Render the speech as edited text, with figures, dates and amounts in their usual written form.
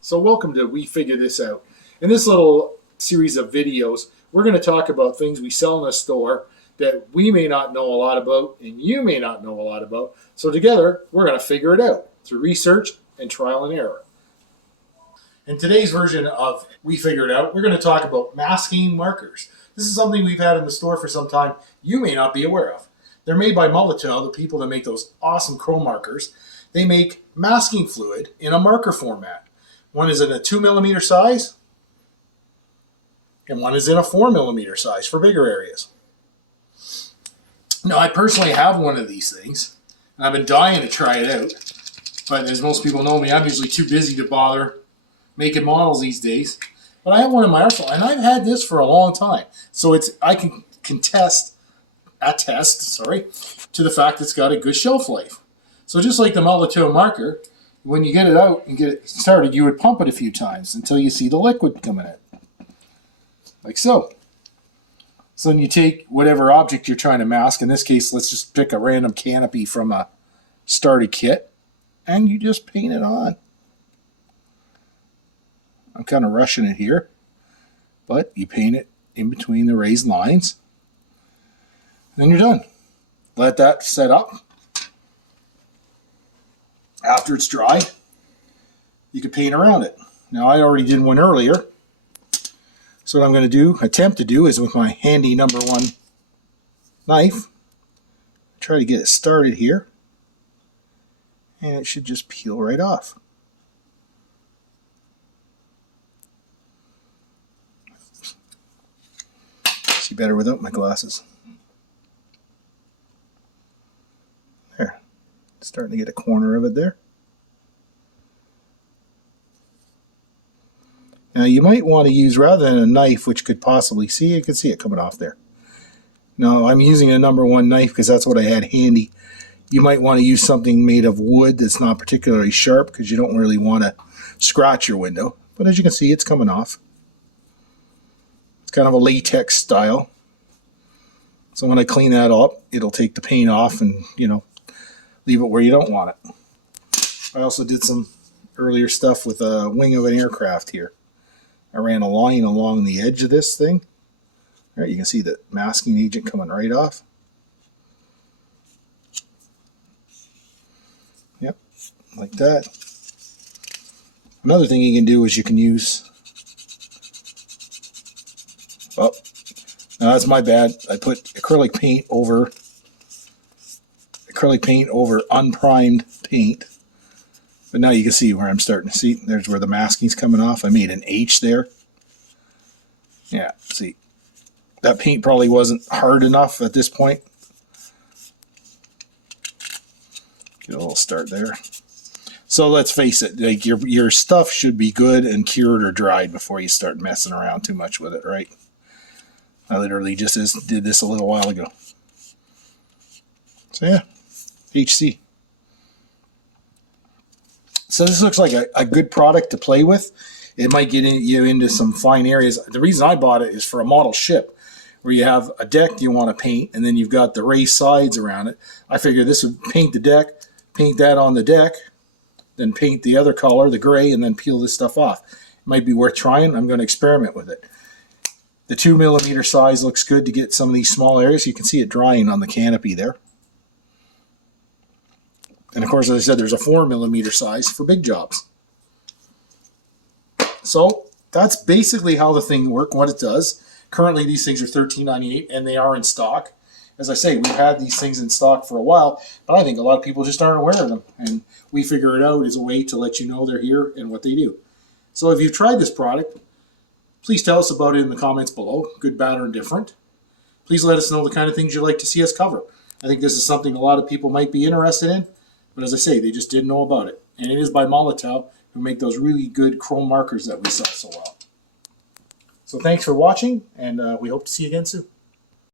So welcome to We Figure This Out. In this little series of videos, we're going to talk about things we sell in a store that we may not know a lot about and you may not know a lot about. So together, we're going to figure it out through research and trial and error. In today's version of We Figure It Out, we're going to talk about masking markers. This is something we've had in the store for some time you may not be aware of. They're made by Molotow, the people that make those awesome chrome markers. They make masking fluid in a marker format. One is in a 2mm size, and one is in a 4mm size for bigger areas. Now, I personally have one of these things, and I've been dying to try it out. But as most people know me, I'm usually too busy to bother making models these days. But I have one in my arsenal, and I've had this for a long time. So I can attest to the fact it's got a good shelf life. So just like the Molotow marker, when you get it out and get it started, you would pump it a few times until you see the liquid coming out. Like so. So then you take whatever object you're trying to mask. In this case, let's just pick a random canopy from a starter kit, and you just paint it on. I'm kind of rushing it here, but you paint it in between the raised lines. And then you're done. Let that set up. After it's dry, you can paint around it. Now, I already did one earlier. So what I'm going to attempt to do is with my handy number 1 knife, try to get it started here. And it should just peel right off. See better without my glasses. There. Starting to get a corner of it there. Now you might want to use, rather than a knife which could possibly see, you can see it coming off there. Now I'm using a number 1 knife because that's what I had handy. You might want to use something made of wood that's not particularly sharp because you don't really want to scratch your window. But as you can see, it's coming off. It's kind of a latex style. So when I clean that up, it'll take the paint off and, leave it where you don't want it. I also did some earlier stuff with a wing of an aircraft here. I ran a line along the edge of this thing. All right, you can see the masking agent coming right off. Yep, like that. Another thing you can do is you can use... Oh, now that's my bad. I put acrylic paint over unprimed paint. But now you can see where I'm starting to see. There's where the masking's coming off. I made an H there. Yeah, see. That paint probably wasn't hard enough at this point. Get a little start there. So let's face it, like your stuff should be good and cured or dried before you start messing around too much with it, right? I literally just did this a little while ago. So yeah, HC. So this looks like a good product to play with. It might get you into some fine areas. The reason I bought it is for a model ship where you have a deck you want to paint and then you've got the raised sides around it. I figured this would paint the deck, paint that on the deck, then paint the other color, the gray, and then peel this stuff off. It might be worth trying. I'm going to experiment with it. The 2mm size looks good to get some of these small areas. You can see it drying on the canopy there. And of course, as I said, there's a 4mm size for big jobs. So that's basically how the thing works, what it does. Currently, these things are $13.98, and they are in stock. As I say, we've had these things in stock for a while, but I think a lot of people just aren't aware of them. And We Figure It Out is a way to let you know they're here and what they do. So if you've tried this product, please tell us about it in the comments below, good, bad, or indifferent. Please let us know the kind of things you'd like to see us cover. I think this is something a lot of people might be interested in. But as I say, they just didn't know about it. And it is by Molotow, who make those really good chrome markers that we sell so well. So thanks for watching, and we hope to see you again soon.